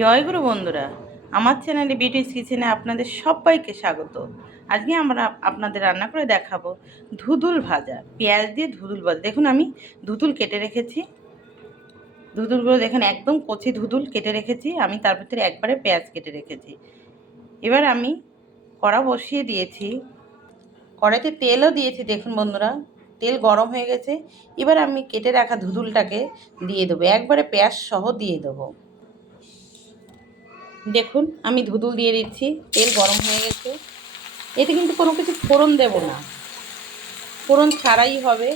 জয়গুরু বন্ধুরা, আমার চ্যানেলে বিউটিস কিচেনে আপনাদের সবাইকে স্বাগত। আজকে আমরা আপনাদের রান্না করে দেখাবো ধুদুল ভাজা, পেঁয়াজ দিয়ে ধুদুল ভাজা। দেখুন আমি ধুদুল কেটে রেখেছি। ধুদুলগুলো দেখেন একদম কচি ধুদুল কেটে রেখেছি। আমি তার ভিতরে একবারে পেঁয়াজ কেটে রেখেছি। এবার আমি কড়া বসিয়ে দিয়েছি। কড়াইতে তেলও দিয়েছি, দেখুন বন্ধুরা, তেল গরম হয়ে গেছে। এবার আমি কেটে রাখা ধুদুলটাকে দিয়ে দেবো। একবারে পেঁয়াজ সহ দিয়ে দেবো। দেখুন, আমি ধুদুল দিয়ে দিচ্ছি, তেল গরম হয়ে গেছে। এতে কিন্তু কোনো কিছু ফোড়ন দেব না। ফোড়ন ছাড়াই হবে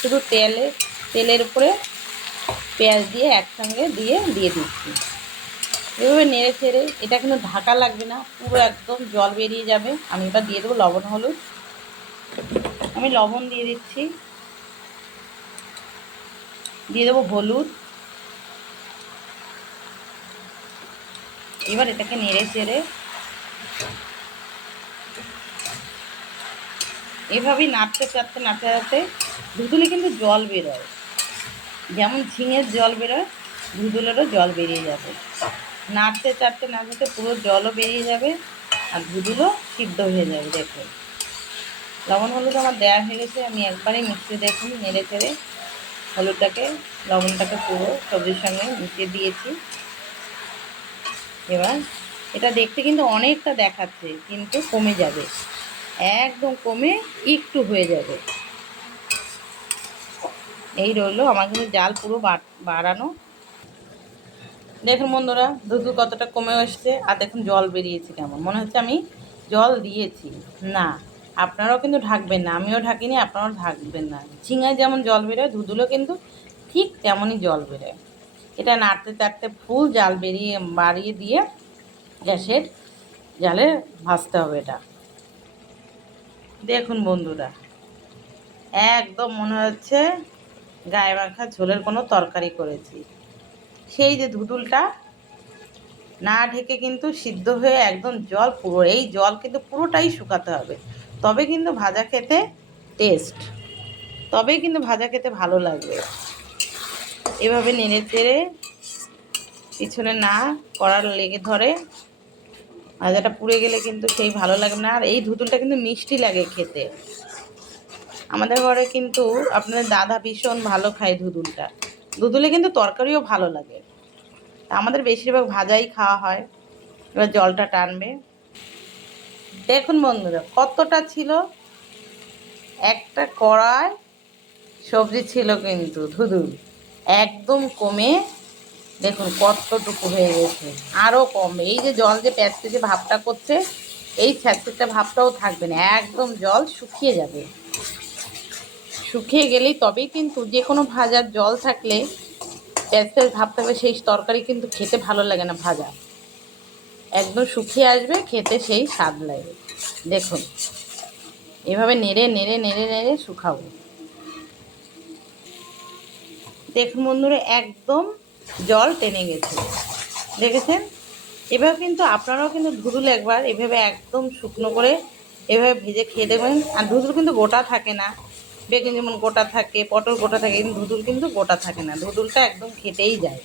শুধু তেলে, তেলের উপরে পেঁয়াজ দিয়ে একসঙ্গে দিয়ে দিয়ে দিচ্ছি। এভাবে নেড়ে ছেড়ে এটা কিন্তু ঢাকা লাগবে না, পুরো একদম জল বেরিয়ে যাবে। আমি এবার দিয়ে দেবো লবণ, হলুদ। আমি লবণ দিয়ে দিচ্ছি। দিয়ে দেবো হলুদ। এবার এটাকে নেড়ে চেড়ে এভাবেই নাড়তে চাড়তে, নাড়তে নাড়তে ধুতুলে কিন্তু জল বেরোয়। যেমন ঝিঙের জল বেরোয় ধুতুলেরও জল বেরিয়ে যাবে। নাড়তে চাড়তে, নাড়তে পুরো জলও বেরিয়ে যাবে আর ধুতুলও সিদ্ধ হয়ে যাবে, দেখুন। লবণ হলুদ আমার দেওয়া হয়ে গেছে, আমি একবারেই মিশিয়ে দেখুন, নেড়ে চেড়ে হলুদটাকে, লবণটাকে পুরো সবজির সঙ্গে মিশিয়ে দিয়েছি। এবার এটা দেখতে কিন্তু অনেকটা দেখাচ্ছে, কিন্তু কমে যাবে। একদম কমে একটু হয়ে যাবে। এই রইল আমার কিন্তু জাল পুরো বাড়ানো। দেখুন বন্ধুরা, দুধ কতটা কমে এসছে আর দেখুন জল বেরিয়েছে কেমন। মনে হচ্ছে আমি জল দিয়েছি। না, আপনারাও কিন্তু ঢাকবেন না, আমিও ঢাকিনি, আপনারাও ঢাকবেন না। ঝিঙায় যেমন জল বেরোয়, দুধুলো কিন্তু ঠিক তেমনই জল বেরোয়। এটা নাড়তে চাড়তে ফুল জাল বেরিয়ে বাড়িয়ে দিয়ে গ্যাসের জালে ভাজতে হবে এটা। দেখুন বন্ধুরা, একদম মনে হচ্ছে গায়ে মাখা ঝোলের কোনো তরকারি করেছি। সেই যে ধুদুলটা না ঢেকে কিন্তু সিদ্ধ হয়ে একদম জল পুরো, এই জল কিন্তু পুরোটাই শুকাতে হবে। তবে কিন্তু ভাজা খেতে টেস্ট তবেই কিন্তু ভাজা খেতে ভালো লাগবে। এভাবে নেড়ে চেড়ে পিছনে না কড়ার লেগে ধরে। ভাজাটা পুড়ে গেলে কিন্তু সেই ভালো লাগবে না। আর এই ধুতুলটা কিন্তু মিষ্টি লাগে খেতে। আমাদের ঘরে কিন্তু আপনাদের দাদা ভীষণ ভালো খায় ধুতুলটা। ধুতুলে কিন্তু তরকারিও ভালো লাগে। আমাদের বেশিরভাগ ভাজাই খাওয়া হয়। এবার জলটা টানবে। দেখুন বন্ধুরা, কতটা ছিল। একটা কড়াই সবজি ছিল কিন্তু ধুধুল একদম কমে দেখুন কতটুকু হয়ে গেছে। আরও কমবে। এই যে জল যে প্যাঁচতে যে ভাবটা করছে, এই ছ্যাঁচটা ভাবটাও থাকবে না। একদম জল শুকিয়ে যাবে। শুকিয়ে গেলেই তবেই কিন্তু যে কোনো ভাজার জল থাকলে প্যাঁচ ভাব থাকবে সেই তরকারি কিন্তু খেতে ভালো লাগে না ভাজা। একদম শুকিয়ে আসবে, খেতে সেই স্বাদ লাগবে দেখুন। এভাবে নেড়ে নেড়ে নেড়ে নেড়ে শুকাবো। দেখুন বন্ধুরা একদম জল টেনে গেছে। দেখেছেন? এভাবে কিন্তু আপনারাও কিন্তু ধুদুল একবার এভাবে একদম শুকনো করে এভাবে ভেজে খেয়ে দেবেন আর ধুদুল কিন্তু গোটা থাকে না। বেগুন যেমন গোটা থাকে, পটল গোটা থাকে, কিন্তু ধুদুল কিন্তু গোটা থাকে না। ধুদুলটা একদম খেতেই যায়।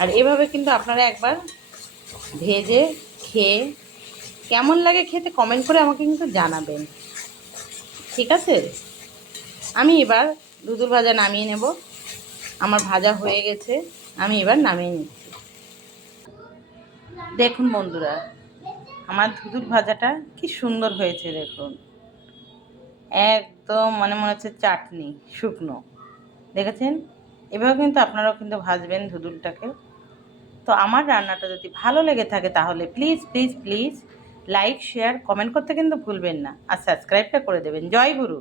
আর এভাবে কিন্তু আপনারা একবার ভেজে খেয়ে কেমন লাগে খেতে কমেন্ট করে আমাকে কিন্তু জানাবেন। ঠিক আছে? আমি এবার দুধুর ভাজা নামিয়ে নেব। আমার ভাজা হয়ে গেছে, আমি এবার নামিয়ে নিচ্ছি। দেখুন বন্ধুরা, আমার ধুধুর ভাজাটা কি সুন্দর হয়েছে, দেখুন। একদম মানে মনে হচ্ছে চাটনি, শুকনো। দেখেছেন? এভাবে কিন্তু আপনারাও কিন্তু ভাজবেন ধুদুলটাকে তো আমার রান্নাটা যদি ভালো লেগে থাকে তাহলে please please please like, share, comment করতে কিন্তু ভুলবেন না। আর সাবস্ক্রাইবটা করে দেবেন। জয় গুরু!